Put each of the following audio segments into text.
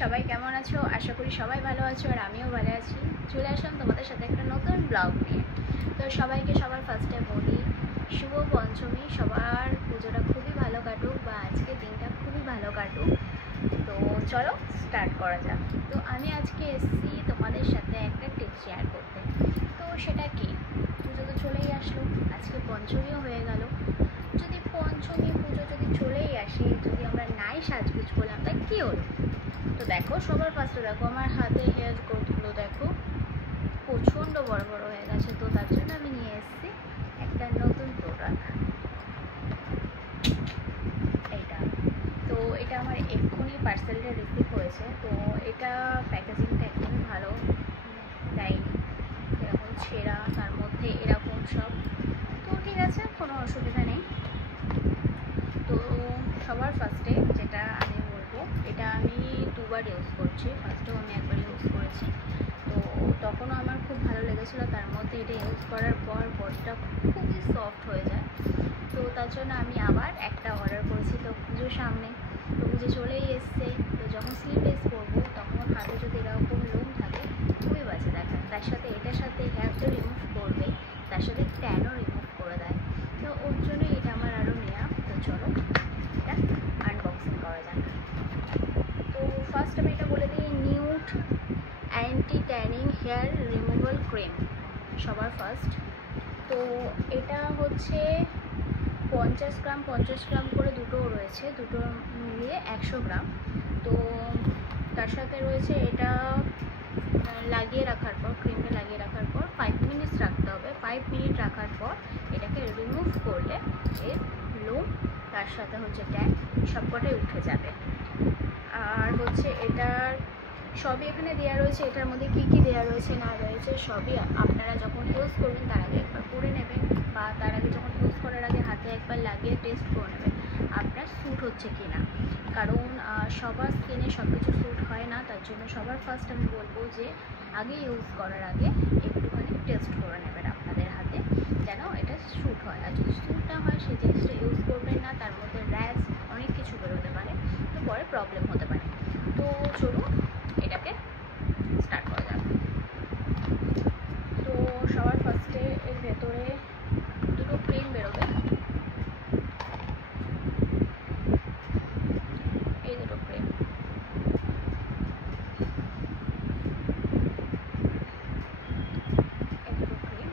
সবাই কেমন আছো? আশা করি সবাই ভালো আছো আর আমিও ভালো আছি। চলে আসলাম তোমাদের সাথে একটা নতুন ব্লগ নিয়ে। তো সবাইকে সবার ফার্স্টে বলি শুভ পঞ্চমী। সবার পুজোটা খুবই ভালো কাটুক বা আজকে দিনটা খুবই ভালো কাটুক। তো চলো স্টার্ট করা যাক। তো আমি আজকে এসেছি তোমাদের সাথে একটা টিপস শেয়ার করতে। তো সেটা কি, পুজো তো চলেই আসলো, আজকে পঞ্চমীও হয়ে গেল। যদি পঞ্চমী পুজো যদি চলেই আসে, যদি আমরা নাই সাজগুজ করলাম তা কী হলো? তো দেখো, সবার ফার্স্টে দেখো আমার হাতে হেয়ার গ্রোথগুলো দেখো প্রচণ্ড বড় বড় হয়ে গেছে। তো তার জন্য আমি নিয়ে এসেছি একটা নতুন প্রোডাক্ট, এইটা। তো এটা আমার এক্ষুনি পার্সেলটা রিসিভ হয়েছে। তো এটা প্যাকেজিংটা একদমই ভালো দেয়নি, এরকম ছেঁড়া, তার মধ্যে এরকম সব। তো ঠিক আছে, কোনো অসুবিধা নেই। তো সবার ফার্স্টে যেটা আমি বলবো, এটা আমি দুবার ইউজ করছি। ফার্স্টেও আমি একবার ইউজ করেছি, তো তখনও আমার খুব ভালো লেগেছিলো। তার মধ্যে এটা ইউজ করার পর বডিটা খুবই সফট হয়ে যায়। তো তার জন্য আমি আবার একটা অর্ডার করেছি। তো পুজোর সামনে, তো পুজো চলেই এসছে। তো যখন স্লিভলেস করবো তখন হাতে যদি এরকম লোম থাকে খুবই বাজে দেখায়। তার সাথে এটার সাথে হেয়ার তো রিমুভ করবে, তার সাথে ট্যানও রিমুভ করে দেয়। তো ওর জন্য এটা আমার আরও নেওয়া। তো চলো এটা আনবক্সিং করা যাক। তো ফার্স্ট আমি এটা বলে দিই, nude anti tanning hair removal cream সবার ফার্স্ট। তো এটা হচ্ছে 50 গ্রাম করে দুটো রয়েছে, দুটো মিলিয়ে 100 গ্রাম। তো তার সাথে রয়েছে এটা লাগিয়ে রাখার পর, ক্রিমটা লাগিয়ে রাখার পর 5 মিনিটস রাখতে হবে। 5 মিনিট রাখার পর এটাকে রিমুভ করলে এর লোম, তার সাথে হচ্ছে ট্যান সবকটাই উঠে যাবে। আর হচ্ছে এটার সবই এখানে দেওয়া রয়েছে। এটার মধ্যে কী কী দেওয়া রয়েছে না রয়েছে সবই আপনারা যখন ইউজ করবেন তার আগে একবার করে নেবেন, বা তার আগে যখন ইউজ করার আগে হাতে একবার লাগিয়ে টেস্ট করে নেবেন আপনার স্যুট হচ্ছে কি না। কারণ সবার স্কিনে সব কিছু স্যুট হয় না। তার জন্য সবার ফার্স্ট আমি বলবো যে আগে ইউজ করার আগে একটুখানি টেস্ট করে নেবেন আপনাদের হাতে, যেন এটা স্যুট হয়। আর যদি স্যুট না হয় সেই জিনিসটা ইউজ করবেন না, তার মধ্যে র্যাশ অনেক কিছু বেরোতে পারে, তো পরে প্রবলেম হতে পারে। তো চলুন এটাকে স্টার্ট করা যাক। তো সবার ফার্স্টে এর ভেতরে দুটো ক্রিম বেরোবে, এই দুটো ক্রিম। এই দুটো ক্রিম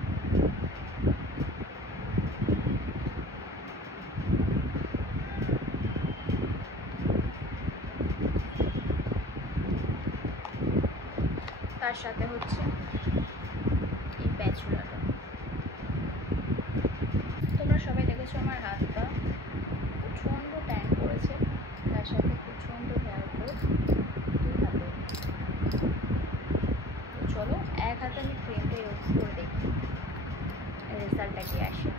তার সাথে হচ্ছে এই প্যাচুলাটা। তোমরা সবাই দেখেছো আমার হাতটা প্রচণ্ড ট্যান করেছে, তার সাথে প্রচণ্ড হেয়ার গ্রোথ দুই হাতে। তো চলো এক হাতে আমি ক্রিমটা ইউজ করে দেখি রেজাল্টটা কি আসে।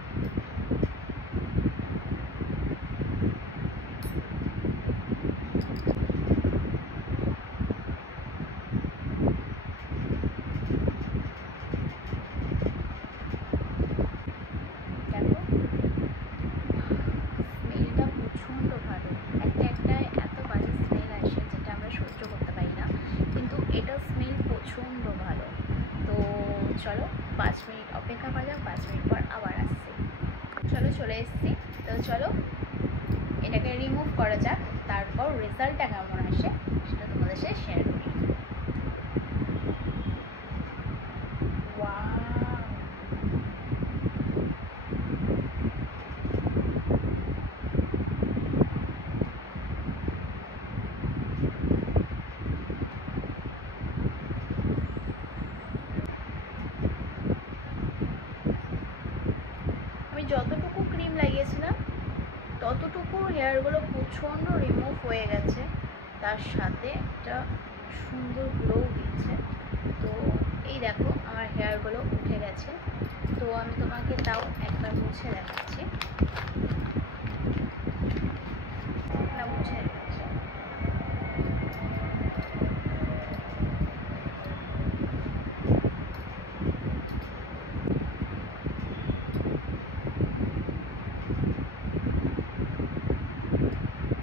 স্মেলটা প্রচণ্ড ভালো। একটা এত বাজে স্মেল আসে যেটা আমরা সহ্য করতে পারি না, কিন্তু এটার স্মেল প্রচণ্ড ভালো। তো চলো 5 মিনিট অপেক্ষা করা যাক, 5 মিনিট পর আবার আসছি। চলে এসছি। তো চলো এটাকে রিমুভ করা যাক, তারপর রেজাল্টটা কেমন আসে সেটা তোমাদের সাথে শেয়ার করি। আমি যতটুকু ক্রিম লাগিয়েছিলাম ততটুকু হেয়ারগুলো প্রচণ্ড রিমুভ হয়ে গেছে, তার সাথে একটা সুন্দর গ্লো দিচ্ছে। তো এই দেখো আমার হেয়ারগুলো উঠে গেছে। তো আমি তোমাকে তাও একবার মুছে দেখাচ্ছি, মুছে দেখাচ্ছি।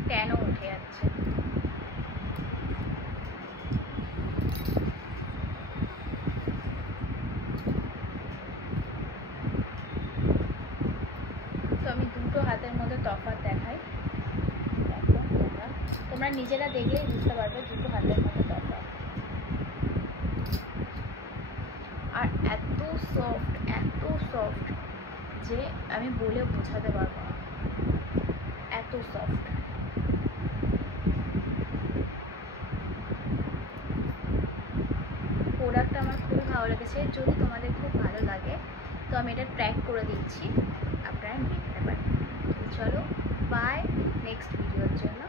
ট্যানও উঠে যাচ্ছে। তফাৎ দেখাই। দেখো তোমরা নিজেরা দেখলেই বুঝতে পারবে দুটো হাতের মধ্যে তফাৎ। আর এত সফট যে আমি বলে বোঝাতে পারবো না, এত সফট। প্রোডাক্টটা আমার খুবই ভালো লেগেছে। যদি তোমাদের খুব ভালো লাগে তো আমি এটা ট্র্যাক করে দিচ্ছি, আপনারা নিয়ে নিতে পারেন। তো চলো, বাই, নেক্সট ভিডিওর জন্য।